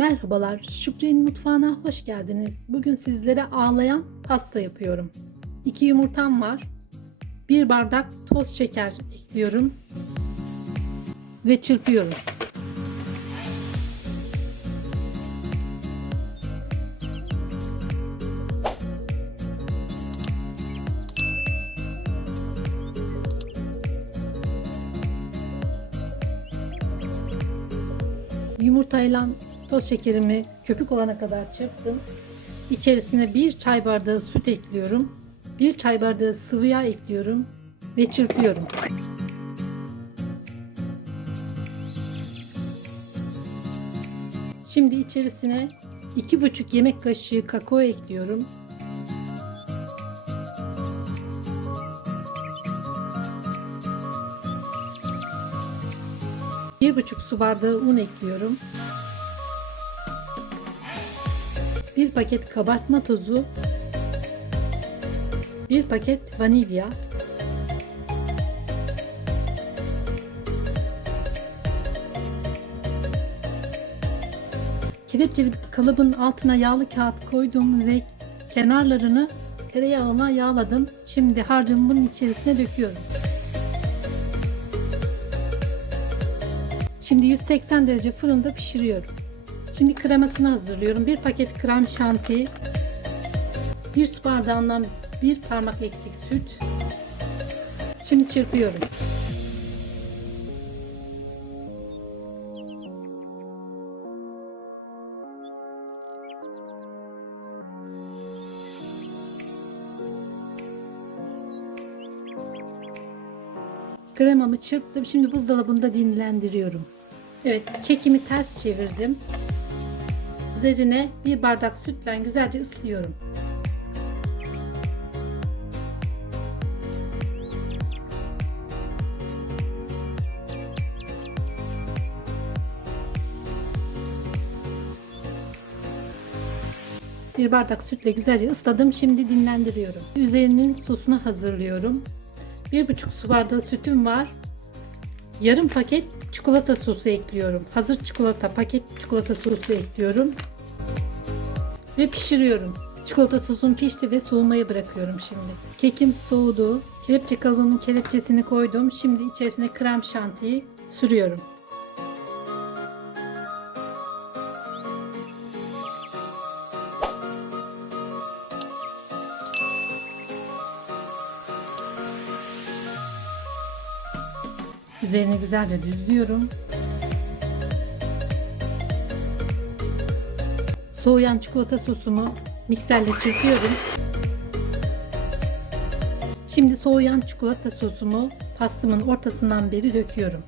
Merhabalar, Şükri'nin mutfağına hoş geldiniz. Bugün sizlere ağlayan pasta yapıyorum. 2 yumurtam var. 1 bardak toz şeker ekliyorum. Ve çırpıyorum. Yumurtayla toz şekerimi köpük olana kadar çırptım. İçerisine bir çay bardağı süt ekliyorum. Bir çay bardağı sıvı yağ ekliyorum ve çırpıyorum. Şimdi içerisine 2,5 yemek kaşığı kakao ekliyorum. Bir buçuk su bardağı un ekliyorum. Bir paket kabartma tozu. Bir paket vanilya. Kelepçeli bir kalıbın altına yağlı kağıt koydum ve kenarlarını tereyağına yağladım. Şimdi harcımı bunun içerisine döküyorum. Şimdi 180 derece fırında pişiriyorum. Şimdi kremasını hazırlıyorum. Bir paket krem şanti, bir su bardağından bir parmak eksik süt. Şimdi çırpıyorum. Kremamı çırptım. Şimdi buzdolabında dinlendiriyorum. Evet, kekimi ters çevirdim. Üzerine bir bardak sütle güzelce ıslıyorum. Bir bardak sütle güzelce ısladım. Şimdi dinlendiriyorum. Üzerinin sosunu hazırlıyorum. Bir buçuk su bardağı sütüm var. Yarım paket çikolata sosu ekliyorum. Hazır çikolata, paket çikolata sosu ekliyorum. Ve pişiriyorum. Çikolata sosum pişti ve soğumaya bırakıyorum şimdi. Kekim soğudu. Kelepçe kalıbının kelepçesini koydum. Şimdi içerisine krem şantiyi sürüyorum. Üzerini güzelce düzlüyorum. Soğuyan çikolata sosumu mikserle çırpıyorum. Şimdi soğuyan çikolata sosumu pastamın ortasından beri döküyorum.